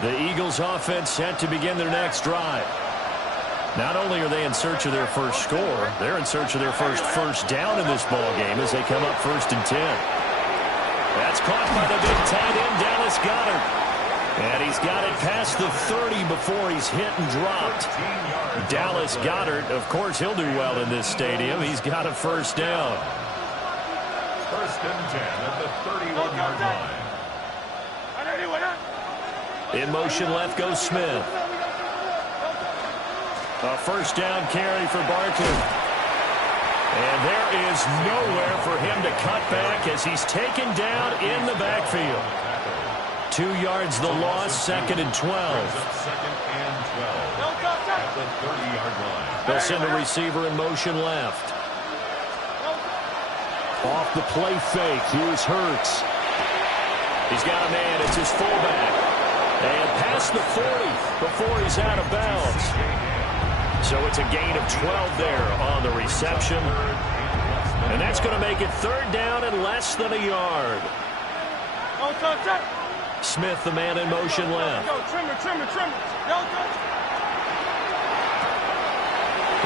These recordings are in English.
The Eagles offense set to begin their next drive. Not only are they in search of their first score, they're in search of their first down in this ball game as they come up 1st and 10. That's caught by the big tight end, Dallas Goedert. And he's got it past the 30 before he's hit and dropped. Dallas Goedert, of course, he'll do well in this stadium. He's got a first down. 1st and 10 at the 31-yard line. In motion left goes Smith. A first down carry for Barkley. And there is nowhere for him to cut back as he's taken down in the backfield. 2 yards the loss, 2nd and 12. 2nd and 12 at the 30-yard line. They'll send the receiver in motion left. Off the play fake, here's Hurts. He's got a man, it's his fullback. And past the 40 before he's out of bounds. So it's a gain of 12 there on the reception. And that's going to make it 3rd down and less than a yard. Smith, the man in motion left.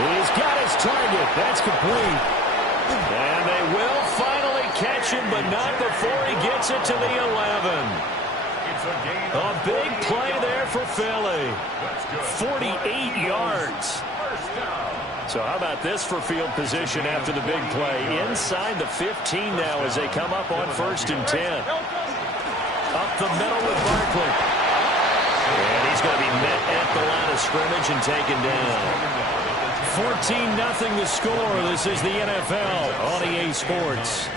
He's got his target. That's complete. And they will finally catch him, but not before he gets it to the 11. A big play there for Philly. 48 yards. So how about this for field position after the big play? Inside the 15 now as they come up on 1st and 10. Up the middle with Barkley. And he's going to be met at the line of scrimmage and taken down. 14-0 the score. This is the NFL on EA Sports.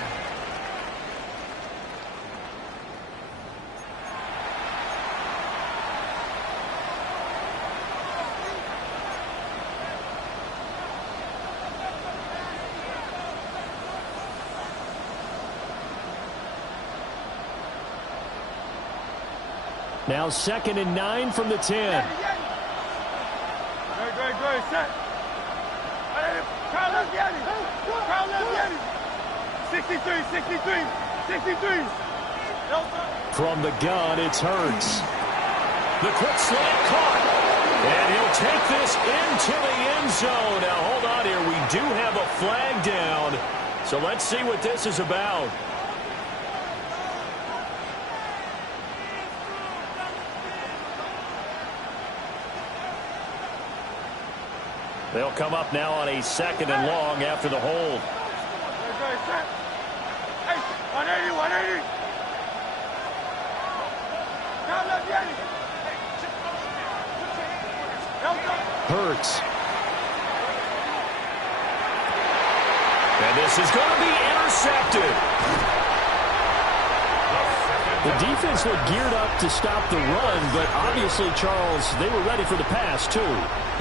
Now 2nd and 9 from the 10. Set. 63. From the gun, it's Hurts. The quick slant caught. And he'll take this into the end zone. Now, hold on here. We do have a flag down. So let's see what this is about. They'll come up now on a 2nd and long after the hold. Hey, 180. Hurts. And this is going to be intercepted. The defense looked geared up to stop the run, but obviously, Charles, they were ready for the pass, too.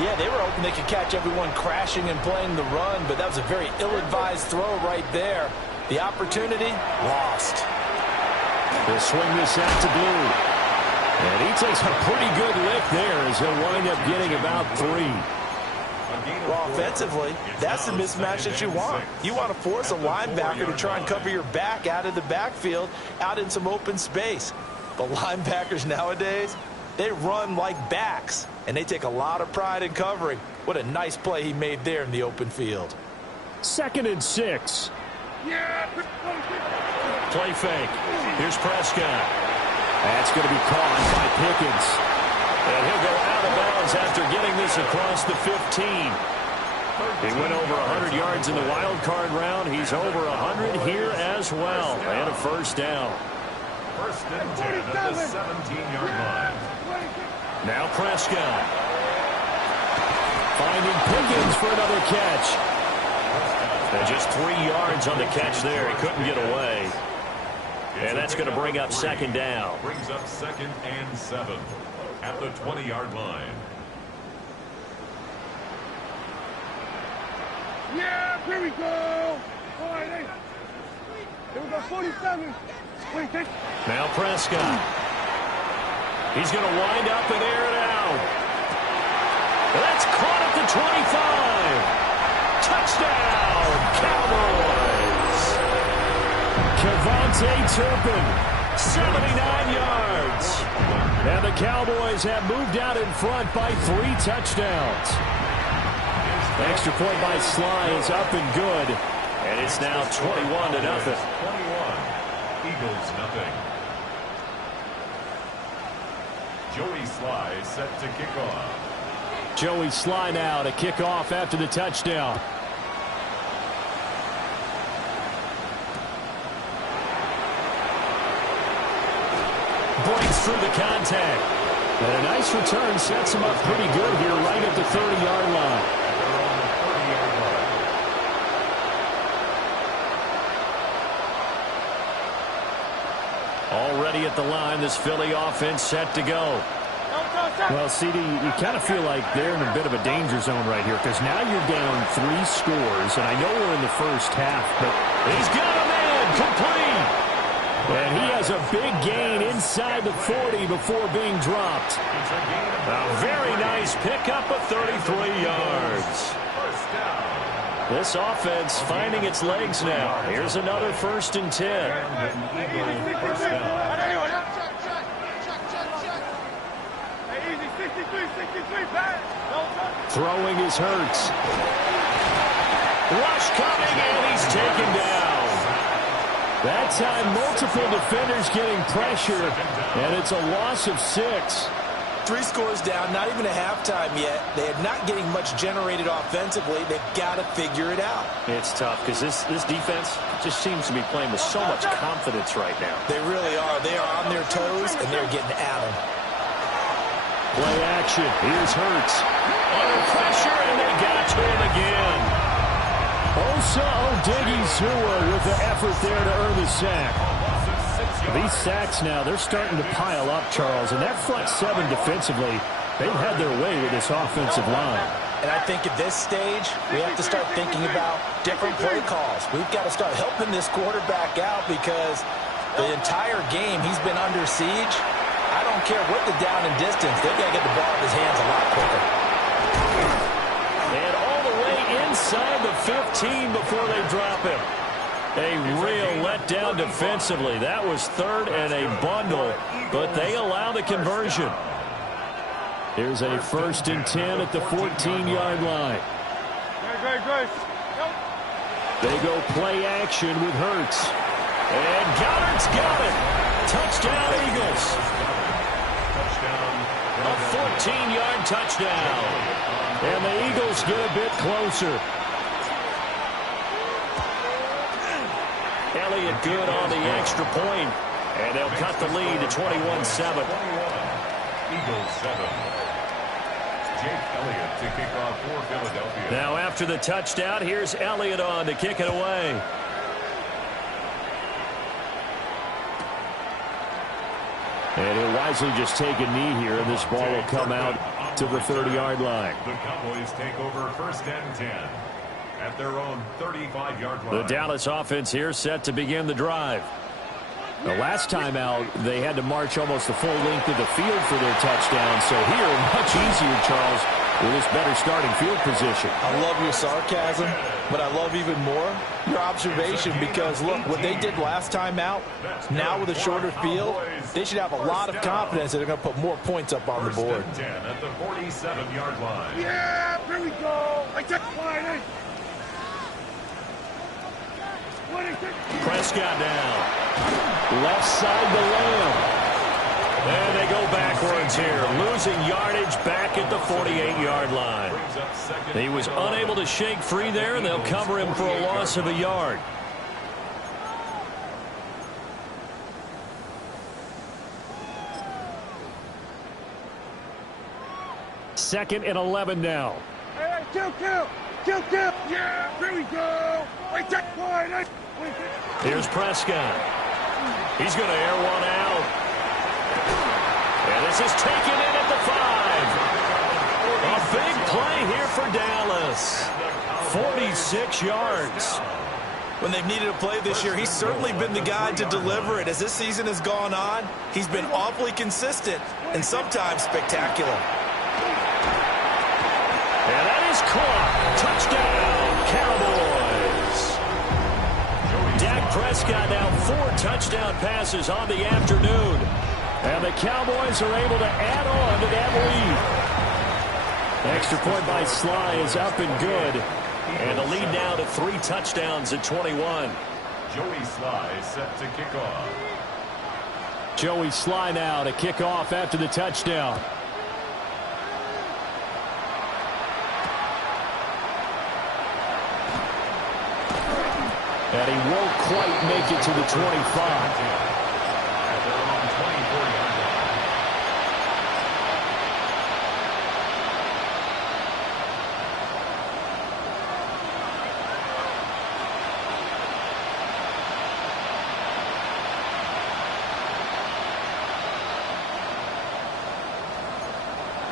Yeah, they were hoping they could catch everyone crashing and playing the run, but that was a very ill-advised throw right there. The opportunity, lost. They'll swing this out to Blue. And he takes a pretty good lift there as he'll wind up getting about 3. Well, offensively, that's the mismatch that you want. You want to force a linebacker to try and cover your back out of the backfield, out in some open space. The linebackers nowadays, they run like backs, and they take a lot of pride in covering. What a nice play he made there in the open field. 2nd and 6. Play fake. Here's Prescott. That's going to be caught by Pickens. And he'll go out of bounds after getting this across the 15. He went over 100 yards in the wild card round. He's over 100 here as well. And a first down. 1st and 10 at the 17-yard line. Now Prescott. Finding Pickens for another catch. And just 3 yards on the catch there. He couldn't get away. And that's going to bring up 2nd down. Brings up 2nd and 7 at the 20-yard line. Yeah, here we go. All right, hey. Here we go, 47. Now Prescott. He's going to wind up and air it out. That's caught at the 25. Touchdown, Cowboys. Kevontae Turpin, 79 yards. And And the Cowboys have moved out in front by 3 touchdowns. The extra point by Sly is up and good. And it's now 21-0. 21. Eagles nothing. Joey Sly set to kick off. Joey Sly now to kick off after the touchdown. Breaks through the contact. And a nice return sets him up pretty good here right at the 30-yard line. Already at the line, this Philly offense set to go. Well, CD, you kind of feel like they're in a bit of a danger zone right here because now you're down 3 scores, and I know we're in the first half, but he's got a man complete. And he has a big gain inside the 40 before being dropped. A very nice pickup of 33 yards. This offense finding its legs now. Here's another 1st and 10. Throwing is Hurts. Rush coming, and he's taken down. That time, multiple defenders getting pressure, and it's a loss of 6. 3 scores down, not even a halftime yet. They are not getting much generated offensively. They've got to figure it out. It's tough because this defense just seems to be playing with so much confidence right now. They really are. They are on their toes, and they're getting at them. Play action. Here's Hurts. Under pressure, and they got to him again. Osa Odighizuwa with the effort there to earn the sack. These sacks now, they're starting to pile up, Charles, and that front 7 defensively, they've had their way with this offensive line. And I think at this stage, we have to start thinking about different play calls. We've got to start helping this quarterback out because the entire game he's been under siege. I don't care what the down and distance, they've got to get the ball in his hands a lot quicker. And all the way inside the 15 before they drop him. A real letdown defensively. That was 3rd and a bundle, but they allow the conversion. Here's a 1st and 10 at the 14-yard line. They go play action with Hurts. And Goddard's got it. Touchdown, Eagles. A 14-yard touchdown. And the Eagles get a bit closer. Elliott good on the extra point, and they'll cut the lead to 21-7. Eagles 7. Jake Elliott to kick off for Philadelphia. Now after the touchdown, here's Elliott on to kick it away. And he'll wisely just take a knee here, and this ball will come out to the 30-yard line. The Cowboys take over 1st and 10. At their own 35-yard line. The Dallas offense here set to begin the drive. The last time out, they had to march almost the full length of the field for their touchdown. So here, much easier, Charles, with this better starting field position. I love your sarcasm, but I love even more your observation because, look, what they did last time out, now with a shorter field, they should have a lot of confidence that they're going to put more points up on the board. 10 at the 47-yard line. Yeah, here we go. I took line. Prescott down. Left side to Lamb. And they go backwards here. Losing yardage back at the 48-yard line. He was unable to shake free there, and they'll cover him for a loss of a yard. Second and 11 now. Hey, kill. Yeah, here we go. I took line. Here's Prescott. He's going to air one out. And this is taken in at the 5. A big play here for Dallas. 46 yards. When they've needed a play this year, he's certainly been the guy to deliver it. As this season has gone on, he's been awfully consistent and sometimes spectacular. And that is caught. Touchdown, Cowboys. Dak Prescott now 4 touchdown passes on the afternoon. And the Cowboys are able to add on to that lead. Extra point by Sly is up and good. And the lead now to 3 touchdowns at 21. Joey Sly set to kick off. Joey Sly now to kick off after the touchdown. And he won't quite make it to the 25.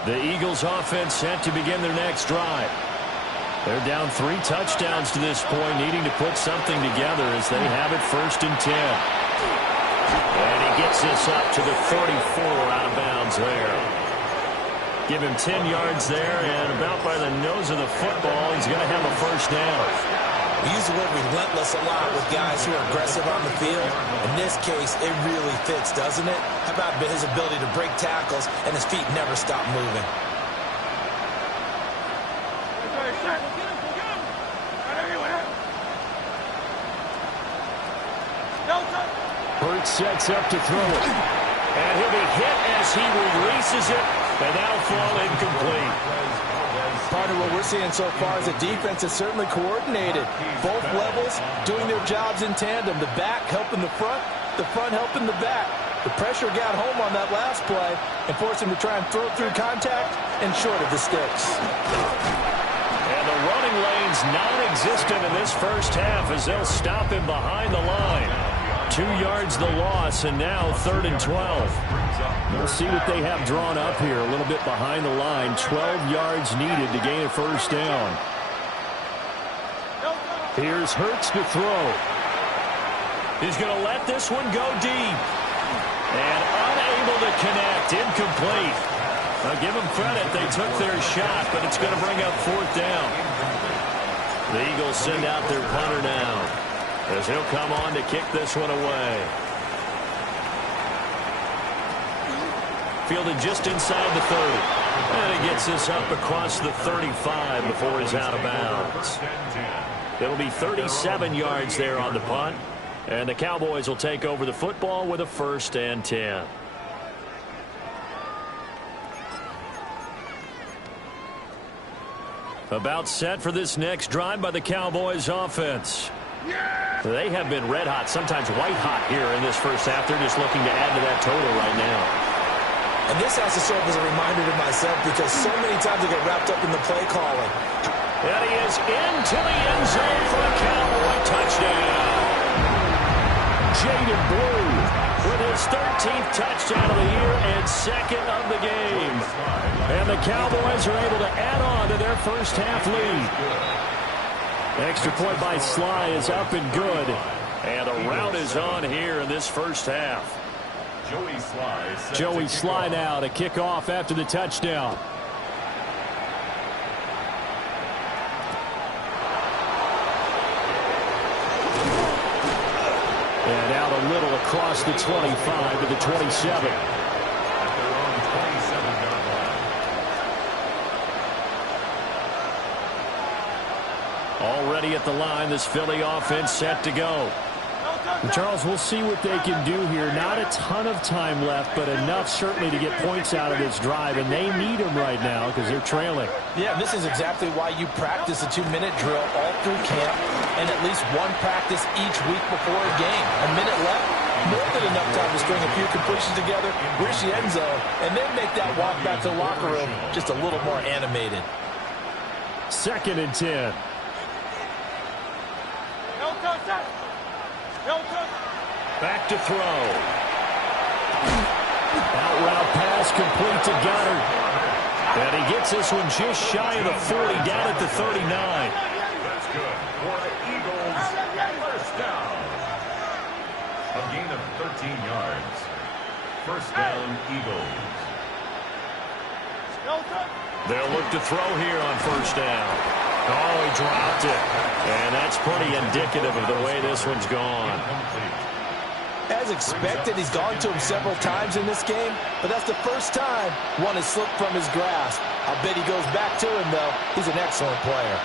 The Eagles offense set to begin their next drive. They're down 3 touchdowns to this point, needing to put something together as they have it 1st and 10. And he gets this up to the 34 out of bounds there. Give him 10 yards there, and about by the nose of the football, he's going to have a 1st down. We use the word relentless a lot with guys who are aggressive on the field. In this case, it really fits, doesn't it? How about his ability to break tackles and his feet never stop moving? Hurts sets up to throw it. And he'll be hit as he releases it, and that'll fall incomplete. Partner, what we're seeing so far is the defense is certainly coordinated. Both levels doing their jobs in tandem. The back helping the front helping the back. The pressure got home on that last play and forced him to try and throw through contact and short of the sticks. And the running lane's non-existent in this 1st half as they'll stop him behind the line. 2 yards the loss, and now 3rd and 12. We'll see what they have drawn up here a little bit behind the line. 12 yards needed to gain a 1st down. Here's Hurts to throw. He's going to let this one go deep. And unable to connect. Incomplete. Now give them credit. They took their shot, but it's going to bring up 4th down. The Eagles send out their punter now, as he'll come on to kick this one away. Fielded just inside the 30. And he gets this up across the 35 before he's out of bounds. It'll be 37 yards there on the punt. And the Cowboys will take over the football with a 1st and 10. About set for this next drive by the Cowboys offense. They have been red hot, sometimes white hot here in this 1st half. They're just looking to add to that total right now. And this has to serve as a reminder to myself because so many times I get wrapped up in the play calling. And he is into the end zone for a Cowboy touchdown. Jaden Blue with his 13th touchdown of the year and 2nd of the game. And the Cowboys are able to add on to their 1st half lead. Extra point by Sly is up and good. And a rout is on here in this 1st half. Joey Sly now to kick off after the touchdown. And out a little across the 25 to the 27. Already at the line, this Philly offense set to go. And Charles, we'll see what they can do here. Not a ton of time left, but enough certainly to get points out of this drive, and they need them right now because they're trailing. Yeah, this is exactly why you practice a 2-minute drill all through camp and at least one practice each week before a game. A minute left, more than enough time to string a few completions together, reach the end zone, and then make that walk back to the locker room just a little more animated. 2nd and 10. Back to throw. Out route pass complete to Goddard. And he gets this one just shy of the 40, down at the 39. That's good for the Eagles. 1st down. A gain of 13 yards. 1st down, Eagles. They'll look to throw here on 1st down. Oh, he dropped it. And that's pretty indicative of the way this one's gone. As expected, he's gone to him several times in this game, but that's the first time one has slipped from his grasp. I'll bet he goes back to him, though. He's an excellent player.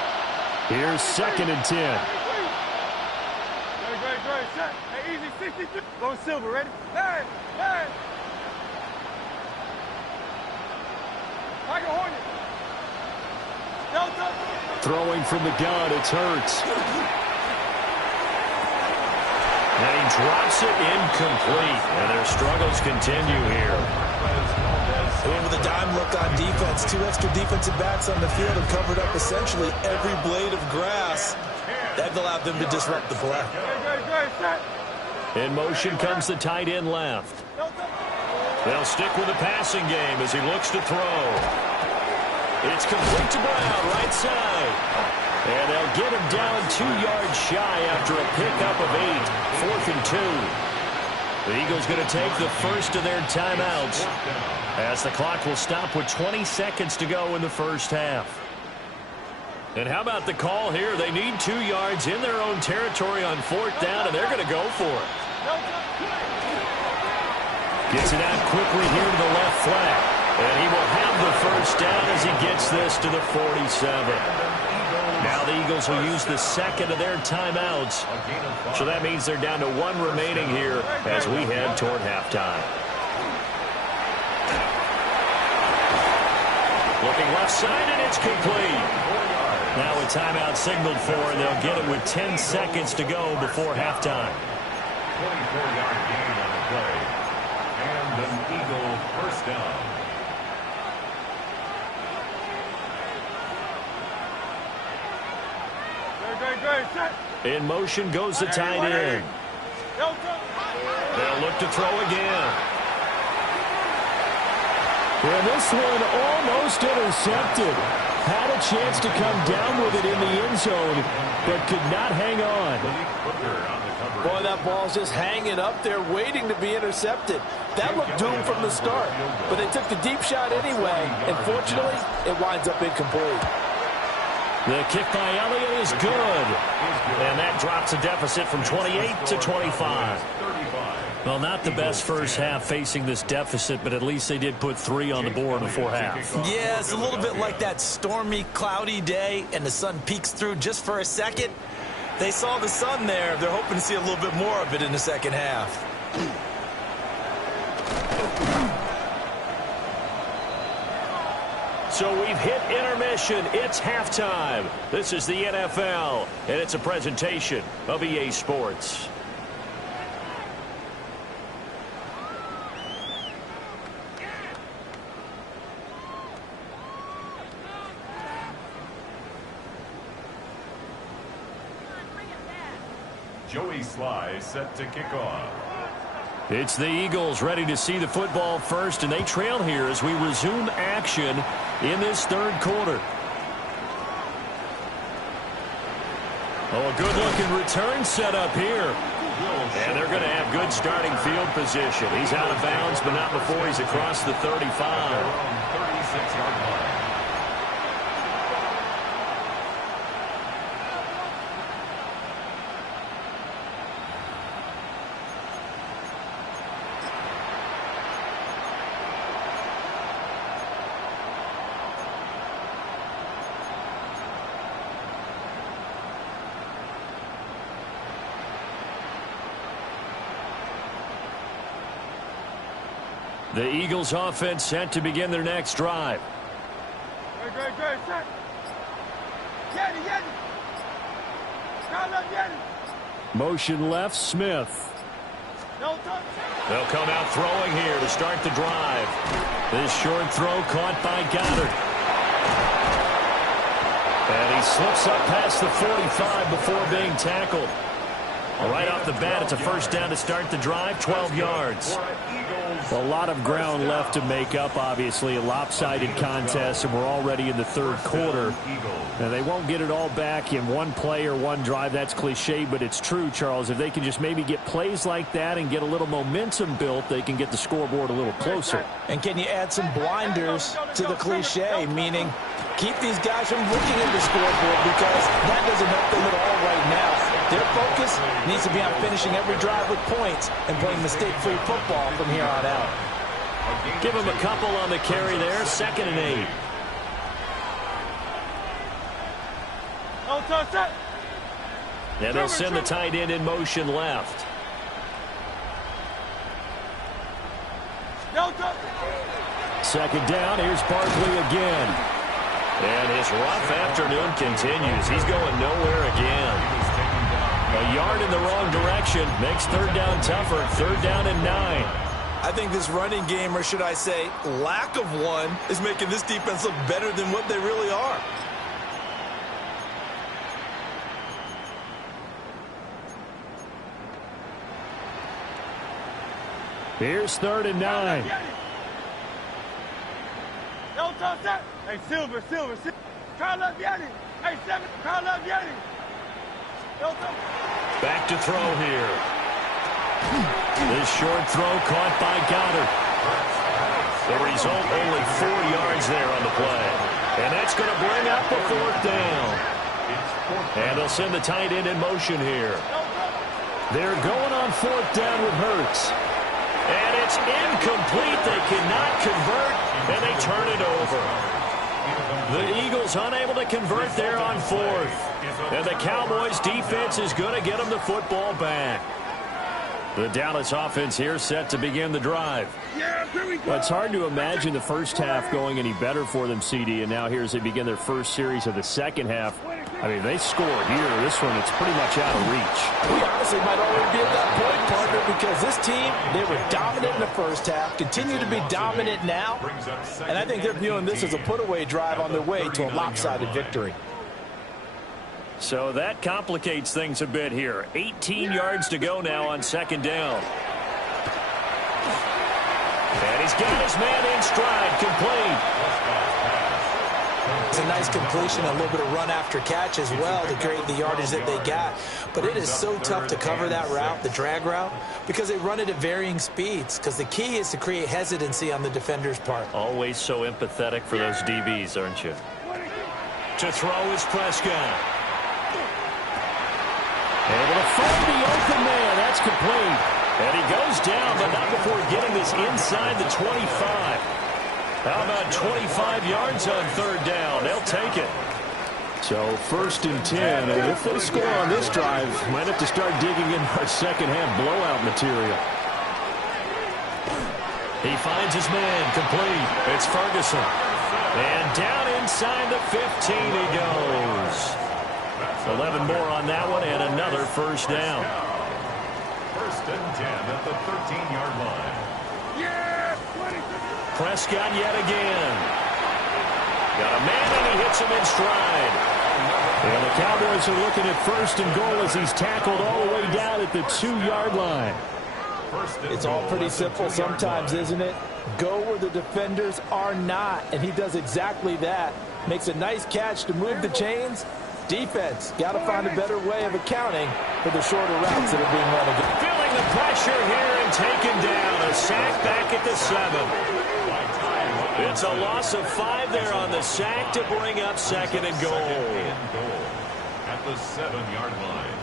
Here's 2nd and 10. Great. Set. Hey, easy, 62. Going silver, ready? Hey. Like a Hornet. Delta. Throwing from the gun, it's Hurts. And he drops it incomplete. And their struggles continue here. With a dime look on defense, 2 extra defensive backs on the field have covered up essentially every blade of grass. That allowed them to disrupt the play. In motion comes the tight end left. They'll stick with the passing game as he looks to throw. It's complete to Brown, right side. And they'll get him down 2 yards shy after a pickup of 8. 4th and 2. The Eagles going to take the first of their timeouts as the clock will stop with 20 seconds to go in the first half. And how about the call here? They need 2 yards in their own territory on 4th down, and they're going to go for it. Gets it out quickly here to the left flat. And he will have the first down as he gets this to the 47. Now the Eagles will use the second of their timeouts. So that means they're down to 1 remaining here as we head toward halftime. Looking left side, and it's complete. Now a timeout signaled for, and they'll get it with 10 seconds to go before halftime. 24-yard gain on the play. And an Eagle first down. In motion goes the tight end. They'll look to throw again. Well, this one almost intercepted. Had a chance to come down with it in the end zone, but could not hang on. Boy, that ball's just hanging up there waiting to be intercepted. That looked doomed from the start, but they took the deep shot anyway, and fortunately, it winds up incomplete. The kick by Elliott is good. And that drops a deficit from 28 to 25. Well, not the best first half facing this deficit, but at least they did put 3 on the board before half. Yeah, it's a little bit like that stormy, cloudy day, and the sun peeks through just for a second. They saw the sun there. They're hoping to see a little bit more of it in the second half. So we've hit intermission. It's halftime. This is the NFL, and it's a presentation of EA Sports. Joey Sly set to kick off. It's the Eagles ready to see the football first, and they trail here as we resume action in this third quarter. Oh, a good-looking return set up here. And they're going to have good starting field position. He's out of bounds, but not before he's across the 35. 36-yard line. The Eagles offense set to begin their next drive. Great. Set. Yeti. Motion left, Smith. They'll come out throwing here to start the drive. This short throw caught by Goddard. And he slips up past the 45 before being tackled. Right off the bat, it's a first down to start the drive, 12 yards. A lot of ground left to make up, obviously. A lopsided contest, and we're already in the third quarter. And they won't get it all back in one play or one drive. That's cliche, but it's true, Charles. If they can just maybe get plays like that and get a little momentum built, they can get the scoreboard a little closer. And can you add some blinders to the cliche, meaning keep these guys from looking at the scoreboard because that doesn't help them at all right now. Their focus needs to be on finishing every drive with points and playing mistake-free football from here on out. Give him a couple on the carry there. 2nd and 8. And they'll send the tight end in motion left. Second down. Here's Barkley again. And his rough afternoon continues. He's going nowhere again. A yard in the wrong direction makes 3rd down tougher. 3rd down and 9. I think this running game, or should I say lack of one, is making this defense look better than what they really are. Here's 3rd and 9. Hey, Silver. Carl Vianney. Hey, 7. Carl Vianney. Back to throw here. This short throw caught by Goddard. The result, only 4 yards there on the play. And that's going to bring up the 4th down. And they'll send the tight end in motion here. They're going on 4th down with Hurts. And it's incomplete. They cannot convert, and they turn it over. The Eagles unable to convert there on 4th. And the Cowboys defense is going to get them the football back. The Dallas offense here set to begin the drive. Well, it's hard to imagine the first half going any better for them, CD, and now here as they begin their first series of the second half. I mean, they score here. This one, it's pretty much out of reach. We honestly might already be at that point, partner, because this team, they were dominant in the first half, continue to be dominant now, and I think they're viewing this as a put-away drive on their way to a lopsided victory. So that complicates things a bit here. 18 yards to go now on 2nd down. And he's got his man in stride, complete. It's a nice completion, a little bit of run after catch as well to create the yardage that they got. But it is so tough to cover that route, the drag route, because they run it at varying speeds. Because the key is to create hesitancy on the defender's part. Always so empathetic for those DBs, aren't you? To throw is Prescott. Able to find the open man. That's complete. And he goes down, but not before getting this inside the 25. How about 25 yards on 3rd down? They'll take it. So 1st and 10. And if they score on this drive, might have to start digging in our second half blowout material. He finds his man, complete. It's Ferguson. And down inside the 15 he goes. 11 more on that one, and another 1st down. 1st and 10 at the 13-yard line. Prescott yet again. Got a man, and he hits him in stride. And the Cowboys are looking at 1st and goal as he's tackled all the way down at the 2-yard line. It's all pretty simple sometimes, isn't it? Go where the defenders are not, and he does exactly that. Makes a nice catch to move the chains. Defense got to find a better way of accounting for the shorter routes that are being run again. Feeling the pressure here and taken down. A sack back at the 7. It's a loss of 5 there on the sack to bring up 2nd and goal. At the 7-yard line.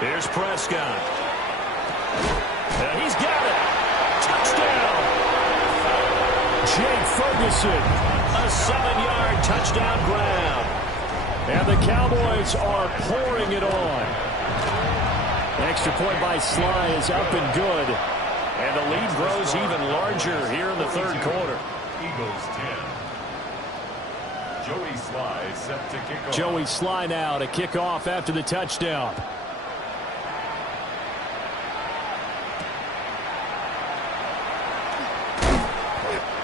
Here's Prescott. And he's got it. Touchdown. Jake Ferguson. A 7-yard touchdown grab. And the Cowboys are pouring it on. Extra point by Sly is up and good. And the lead grows even larger here in the 3rd quarter. Eagles 10. Joey Sly set to kick off. Joey Sly now to kick off after the touchdown.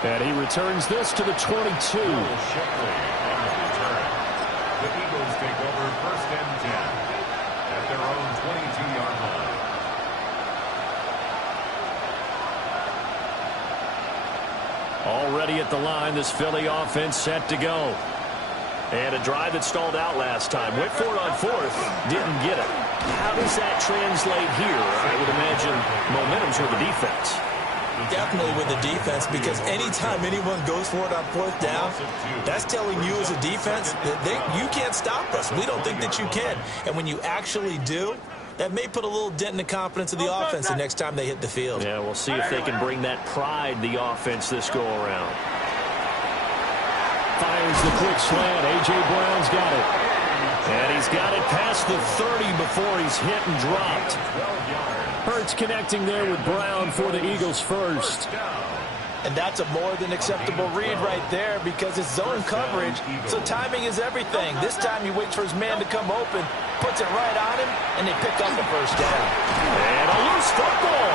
And he returns this to the 22. The Eagles take over 1st and 10 at their own 22-yard line. Already at the line, this Philly offense set to go. And a drive that stalled out last time. Went for it on 4th, didn't get it. How does that translate here? I would imagine momentum's with the defense. Definitely with the defense, because anytime anyone goes for it on fourth down, that's telling you as a defense that you can't stop us. We don't think that you can. And when you actually do, that may put a little dent in the confidence of the offense the next time they hit the field. Yeah, we'll see if they can bring that pride, the offense, this go-around. Fires the quick slant. A.J. Brown's got it. And he's got it past the 30 before he's hit and dropped. Hurts connecting there with Brown for the Eagles first. And that's a more than acceptable read right there because it's zone coverage, so timing is everything. This time he waits for his man to come open, puts it right on him, and they pick up the first down. And a loose football.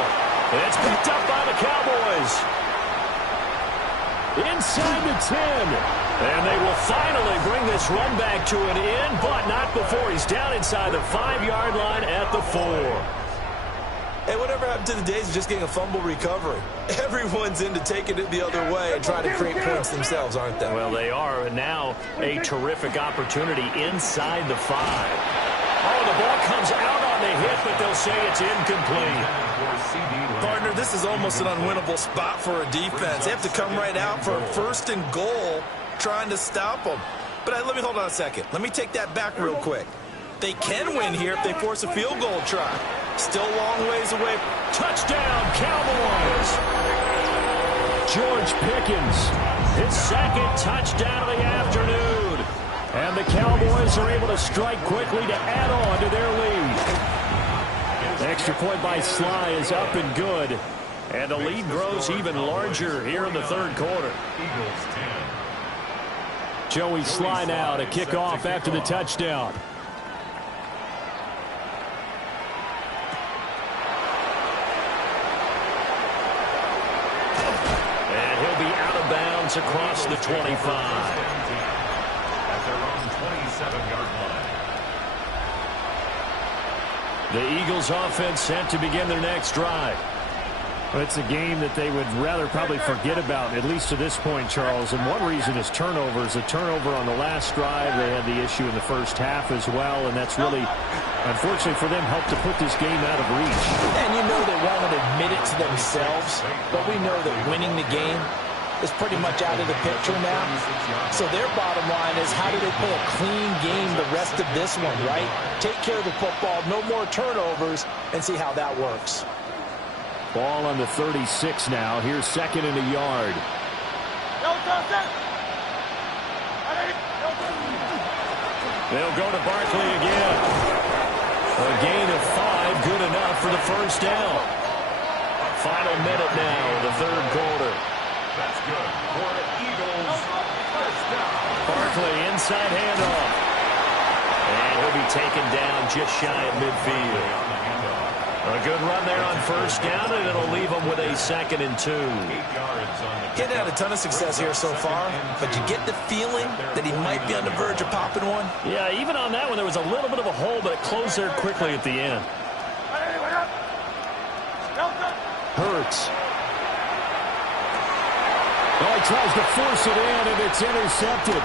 It's picked up by the Cowboys. Inside the 10. And they will finally bring this run back to an end, but not before he's down inside the 5-yard line at the 4. Hey, whatever happened to the days of just getting a fumble recovery? Everyone's into taking it the other way and trying to create points themselves, aren't they? Well, they are. And now a terrific opportunity inside the 5. Oh, the ball comes out on the hit, but they'll say it's incomplete. Partner, this is almost an unwinnable spot for a defense. They have to come right out for a first and goal trying to stop them. But let me hold on a second. Let me take that back real quick. They can win here if they force a field goal try. Still a long ways away. Touchdown, Cowboys! George Pickens, his second touchdown of the afternoon. And the Cowboys are able to strike quickly to add on to their lead. The extra point by Sly is up and good. And the lead grows even larger here in the third quarter. Joey Sly now to kick off after the touchdown. And he'll be out of bounds across the 25. At their own 27-yard line. The Eagles offense set to begin their next drive. It's a game that they would rather probably forget about, at least to this point, Charles. And one reason is turnovers. A turnover on the last drive. They had the issue in the first half as well, and that's really, unfortunately for them, helped to put this game out of reach. And you know they won't admit it to themselves, but we know that winning the game is pretty much out of the picture now. So their bottom line is, how do they play a clean game the rest of this one, right? Take care of the football, no more turnovers, and see how that works. Ball on the 36 now. Here's second and a yard. They'll go to Barkley again. A gain of 5, good enough for the first down. Final minute now, the third quarter. That's good for the Eagles. First down. Barkley inside handoff. And he'll be taken down just shy of midfield. A good run there on first down, and it'll leave them with a 2nd and 2. Getting had a ton of success here so far, but you get the feeling that he might be on the verge of popping one. Yeah, even on that one, there was a little bit of a hole, but it closed there quickly at the end. Hurts. Oh, he tries to force it in, and it's intercepted.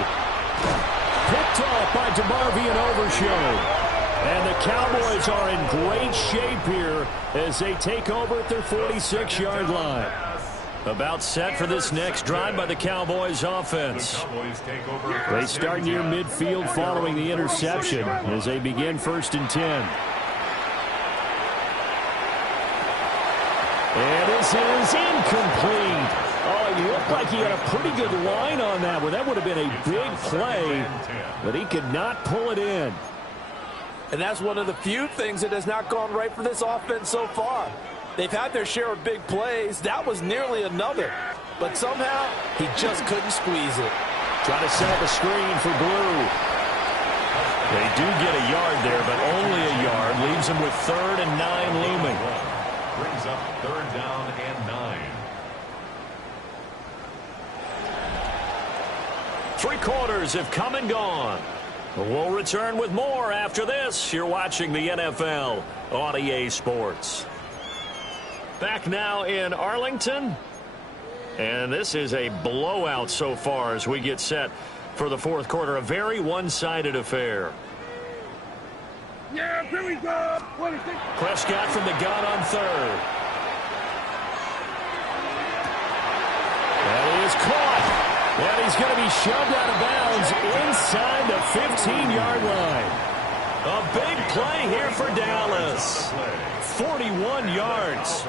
Picked off by DeMarvion Overshown. And the Cowboys are in great shape here as they take over at their 46-yard line. About set for this next drive by the Cowboys offense. They start near midfield following the interception as they begin 1st and 10. And this is incomplete. Oh, he looked like he had a pretty good line on that one. That would have been a big play, but he could not pull it in. And that's one of the few things that has not gone right for this offense so far. They've had their share of big plays. That was nearly another. But somehow, he just couldn't squeeze it. Trying to set up a screen for Blue. They do get a yard there, but only a yard. Leaves them with 3rd and 9 looming. Brings up 3rd down and 9. 3 quarters have come and gone. We'll return with more after this. You're watching the NFL on EA Sports. Back now in Arlington. And this is a blowout so far as we get set for the 4th quarter. A very one-sided affair. Yeah, here we go. Prescott from the gun on 3rd. is caught. And he's going to be shoved out of bounds inside the 15-yard line. A big play here for Dallas. 41 yards.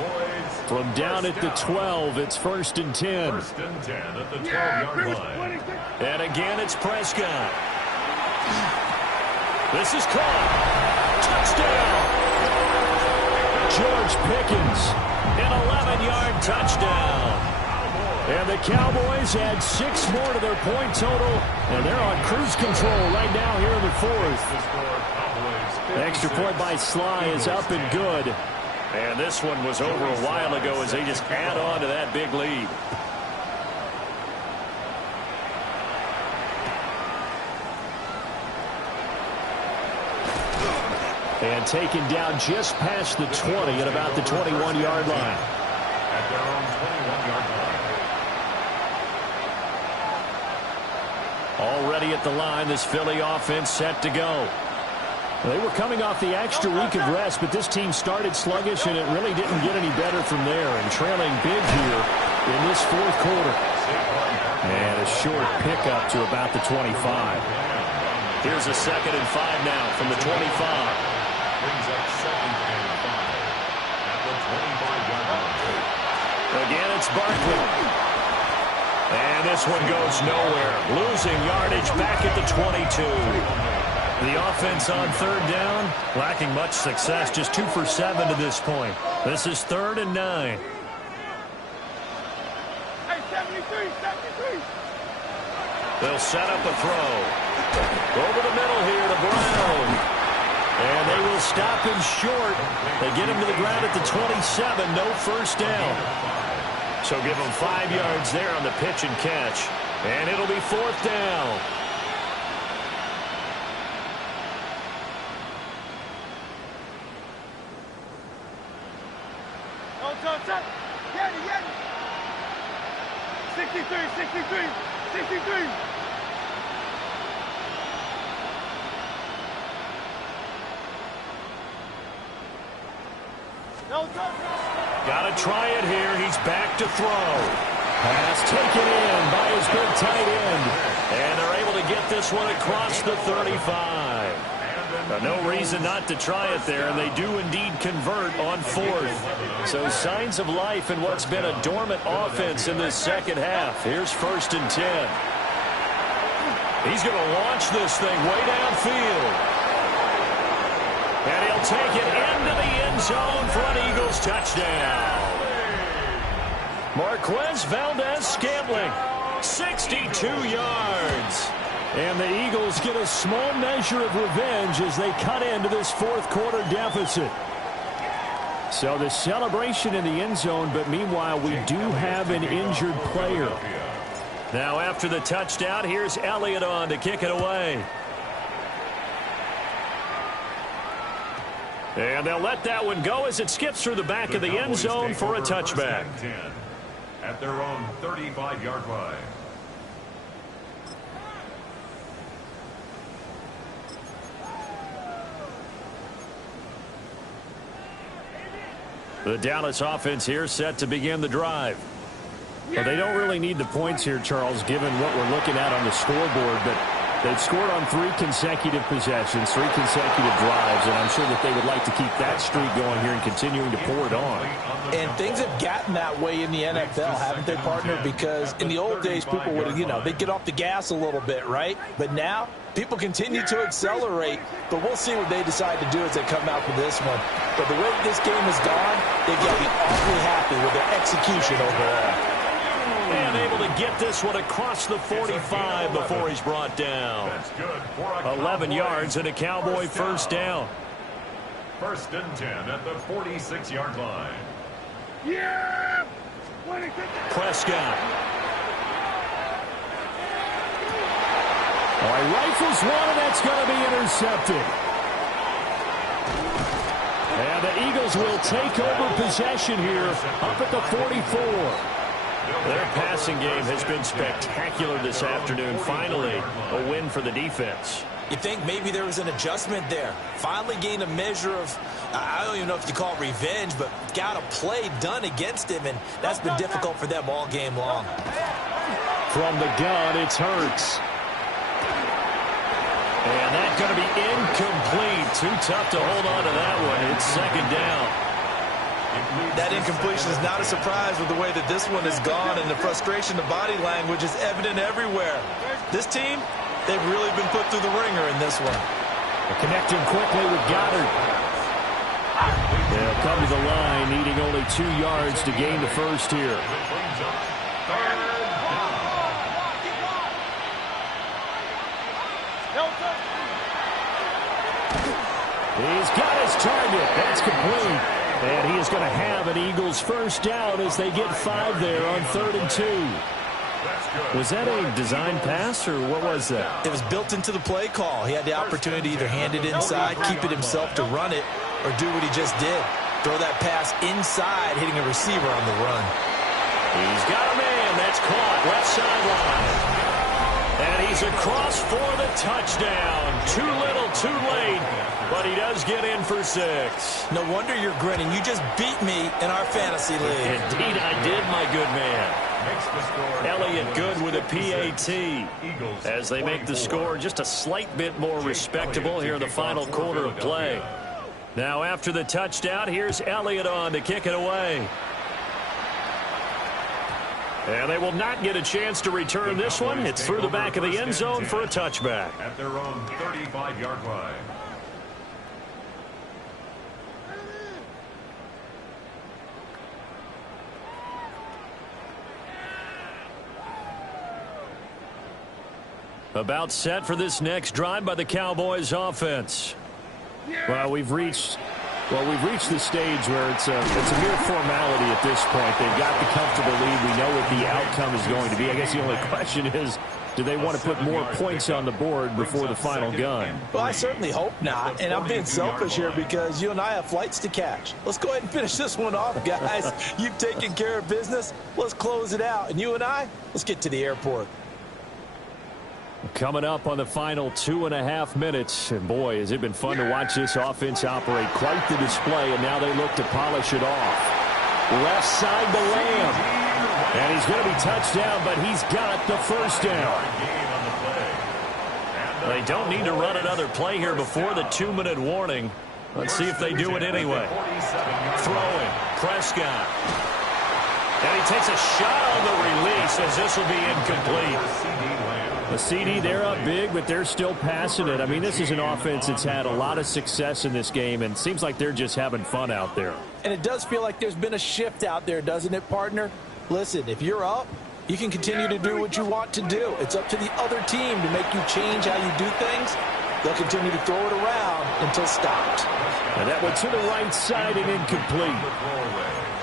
From down at the 12, it's 1st and 10. 1st and 10 at the 12-yard line. And again, it's Prescott. This is caught. Touchdown. George Pickens, an 11-yard touchdown. And the Cowboys add 6 more to their point total, and they're on cruise control right now here in the 4th. The extra point by Sly is up and good. And this one was over a while ago as they just add on to that big lead. And taken down just past the 20 at about the 21-yard line. At their own 21-yard line. Already at the line, this Philly offense set to go. They were coming off the extra week of rest, but this team started sluggish, and it really didn't get any better from there. And trailing big here in this 4th quarter. And a short pickup to about the 25. Here's a 2nd and 5 now from the 25. Brings up 2nd and 5 at the 25-yard line. Again, it's Barkley. And this one goes nowhere. Losing yardage back at the 22. The offense on 3rd down, lacking much success. Just 2 for 7 to this point. This is 3rd and 9. Hey, 73, 73. They'll set up a throw. Over the middle here to Brown. And they will stop him short. They get him to the ground at the 27. No first down. So give him 5 yards there on the pitch and catch. And it'll be 4th down. Get it. 63. Got to try it here. He's back to throw. Pass taken in by his big tight end. And they're able to get this one across the 35. No reason not to try it there, and they do indeed convert on 4th. So signs of life in what's been a dormant offense in this second half. Here's 1st and 10. He's going to launch this thing way downfield. And he'll take it into the end zone for an Eagles touchdown. Marquez Valdez-Scantling, 62 yards. And the Eagles get a small measure of revenge as they cut into this 4th quarter deficit. So the celebration in the end zone, but meanwhile we do have an injured player. Now after the touchdown, here's Elliott on to kick it away. And they'll let that one go as it skips through the back of the end zone for a touchback. At their own 35-yard line. The Dallas offense here set to begin the drive. Well, they don't really need the points here, Charles, given what we're looking at on the scoreboard, but they've scored on 3 consecutive possessions, 3 consecutive drives, and I'm sure that they would like to keep that streak going here and continuing to pour it on. And things have gotten that way in the NFL, haven't they, partner? Because in the old days, people would have, they'd get off the gas a little bit, right? But now, people continue to accelerate, but we'll see what they decide to do as they come out for this one. But the way this game has gone, they've got to be awfully happy with their execution overall. And able to get this one across the 45 before he's brought down. 11 yards and a Cowboy first down. 1st and 10 at the 46-yard line. Yeah! Prescott. All right, rifles one, and that's going to be intercepted. And the Eagles will take over possession here up at the 44. Their passing game has been spectacular this afternoon. Finally, a win for the defense. You think maybe there was an adjustment there. Finally gained a measure of, I don't even know if you call it revenge, but got a play done against him, and that's been difficult for them all game long. From the gun, it's Hurts. And that's going to be incomplete. Too tough to hold on to that one. It's second down. That incompletion is not a surprise with the way that this one has gone, and the frustration, the body language is evident everywhere. This team, they've really been put through the ringer in this one. Connecting quickly with Goddard. They'll come to the line, needing only 2 yards to gain the first here. He's got his target. That's complete. And he is going to have an Eagles first down as they get 5 there on 3rd and 2. Was that a design pass, or what was that? It was built into the play call. He had the opportunity to either hand it inside, keep it himself to run it, or do what he just did. Throw that pass inside, hitting a receiver on the run. He's got a man. That's caught. Left sideline. And he's across for the touchdown. Too little, too late. But he does get in for 6. No wonder you're grinning. You just beat me in our fantasy league. Indeed I did, my good man. Elliott good with a PAT as they make the score just a slight bit more respectable here in the final quarter of play. Now after the touchdown, here's Elliott on to kick it away. And they will not get a chance to return this one. It's through the back of the end zone for a touchback. At their own 35-yard line. About set for this next drive by the Cowboys offense. Well, we've reached the stage where it's a mere formality at this point. They've got the comfortable lead. We know what the outcome is going to be. I guess the only question is, do they want to put more points on the board before the final gun? Well, I certainly hope not. And I'm being selfish here because you and I have flights to catch. Let's go ahead and finish this one off, guys. You've taken care of business. Let's close it out. And you and I, let's get to the airport. Coming up on the final 2.5 minutes. And boy, has it been fun to watch this offense operate. Quite the display, and now they look to polish it off. Left side to Lamb. And he's going to be touched down, but he's got the first down. They don't need to run another play here before the 2-minute warning. Let's see if they do it anyway. Throwing. Prescott. And he takes a shot on the release as this will be incomplete. The CD, they're up big, but they're still passing it. I mean, this is an offense that's had a lot of success in this game, and it seems like they're just having fun out there. And it does feel like there's been a shift out there, doesn't it, partner? Listen, if you're up, you can continue to do what you want to do. It's up to the other team to make you change how you do things. They'll continue to throw it around until stopped. And that went to the right side and incomplete.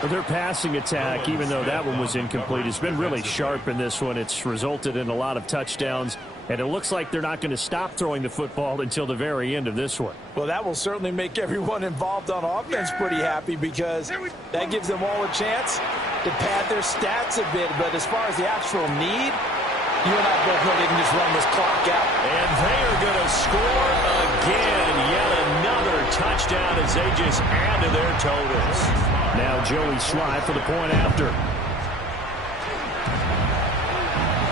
Their passing attack, even though that one was incomplete, has been really sharp in this one. It's resulted in a lot of touchdowns, and it looks like they're not going to stop throwing the football until the very end of this one. Well, that will certainly make everyone involved on offense pretty happy because that gives them all a chance to pad their stats a bit. But as far as the actual need, you and I both know they can just run this clock out. And they are going to score again. Yet another touchdown as they just add to their totals. Now Joey Sly for the point after.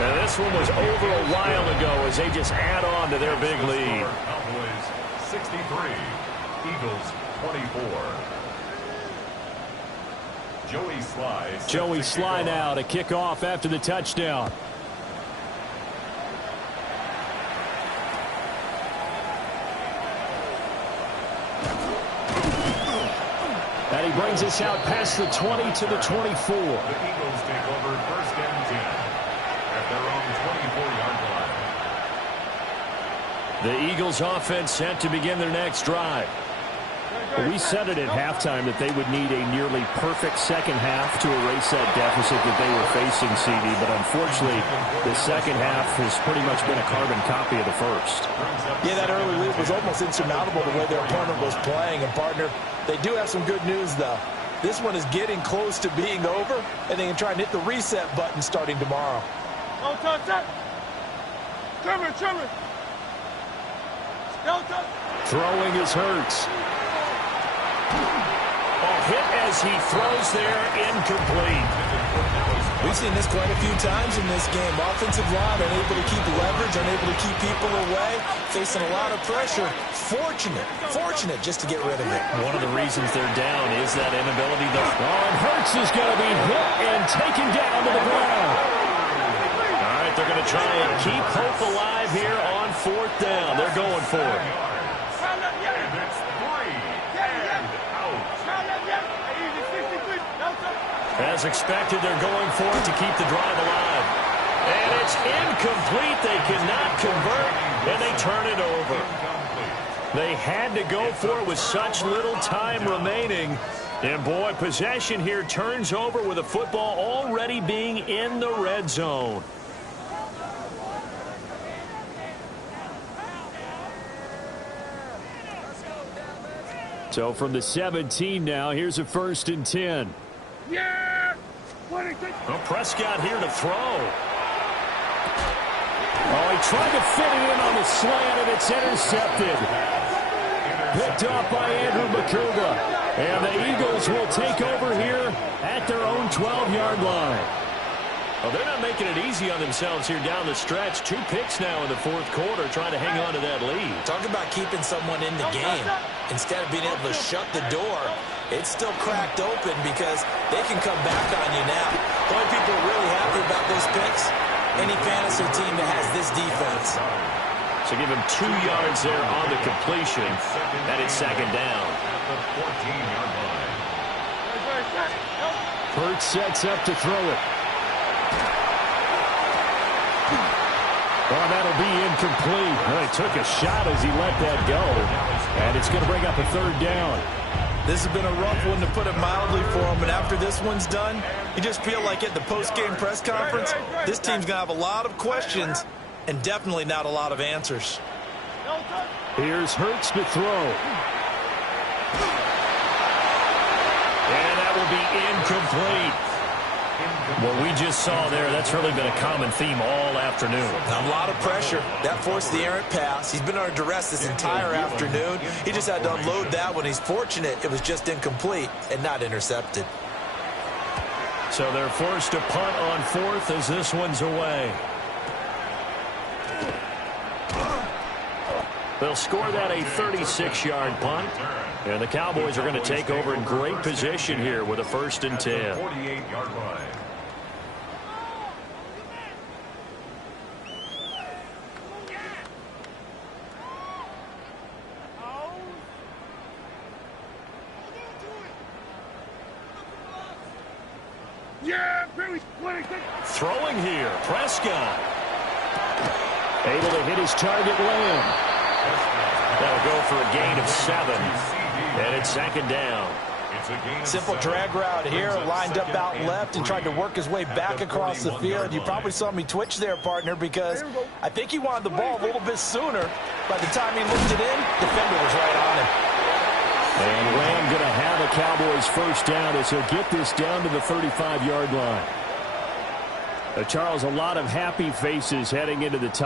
Now this one was over a while ago as they just add on to their big lead. Cowboys 63, Eagles 24. Joey Sly now to kick off after the touchdown. And he brings us out past the 20 to the 24. The Eagles take over first and 10 at their own 24-yard line. The Eagles offense set to begin their next drive. We said it at halftime that they would need a nearly perfect second half to erase that deficit that they were facing, CD. But unfortunately, the second half has pretty much been a carbon copy of the first. Yeah, that early lead was almost insurmountable the way their opponent was playing. And, partner, they do have some good news, though. This one is getting close to being over, and they can try and hit the reset button starting tomorrow. Don't touch that. Trimmer. Don't touch. Throwing is Hurts. A hit as he throws there, incomplete. We've seen this quite a few times in this game. Offensive line unable to keep leverage, unable to keep people away, facing a lot of pressure. Fortunate just to get rid of it. One of the reasons they're down is that inability. And Hurts is going to be hit and taken down to the ground. All right, they're going to try and keep hope alive here on 4th down. They're going for it. As expected, they're going for it to keep the drive alive. And it's incomplete. They cannot convert, and they turn it over. They had to go for it with such little time remaining. And, boy, possession here turns over with a football already being in the red zone. So from the 17 now, here's a 1st and 10. Yeah! Well, Prescott here to throw. Oh, he tried to fit it in on the slant, and it's intercepted. Picked off by Andrew McCouga. And the Eagles will take over here at their own 12-yard line. Well, they're not making it easy on themselves here down the stretch. 2 picks now in the 4th quarter trying to hang on to that lead. Talk about keeping someone in the game. Instead of being able to shut the door, it's still cracked open because they can come back on you now. The only people really happy about those picks, any fantasy team that has this defense. So give him 2 yards there on the completion, and it's 2nd down. Hurts sets up to throw it. Well, that'll be incomplete. Well, he took a shot as he let that go, and it's going to bring up a 3rd down. This has been a rough one, to put it mildly, for him. And after this one's done, you just feel like at the post-game press conference, this team's going to have a lot of questions and definitely not a lot of answers. Here's Hurts to throw. And that will be incomplete. What we just saw there, that's really been a common theme all afternoon. A lot of pressure. That forced the errant pass. He's been under duress this entire afternoon. He just had to unload that one. He's fortunate it was just incomplete and not intercepted. So they're forced to punt on 4th as this one's away. They'll score that a 36-yard punt. And the Cowboys are going to take over in great position here with a 1st and 10. 48-yard line. Yeah, Barry, 26. Throwing here, Prescott. Able to hit his target, Lamb. That'll go for a gain of 7. And it's 2nd down. Simple drag route here, lined up out left and tried to work his way back across the field. You probably saw me twitch there, partner, because I think he wanted the ball a little bit sooner. By the time he looked it in, defender was right on him. And Lamb going to have a Cowboys 1st down as he'll get this down to the 35-yard line. Charles, a lot of happy faces heading into the time.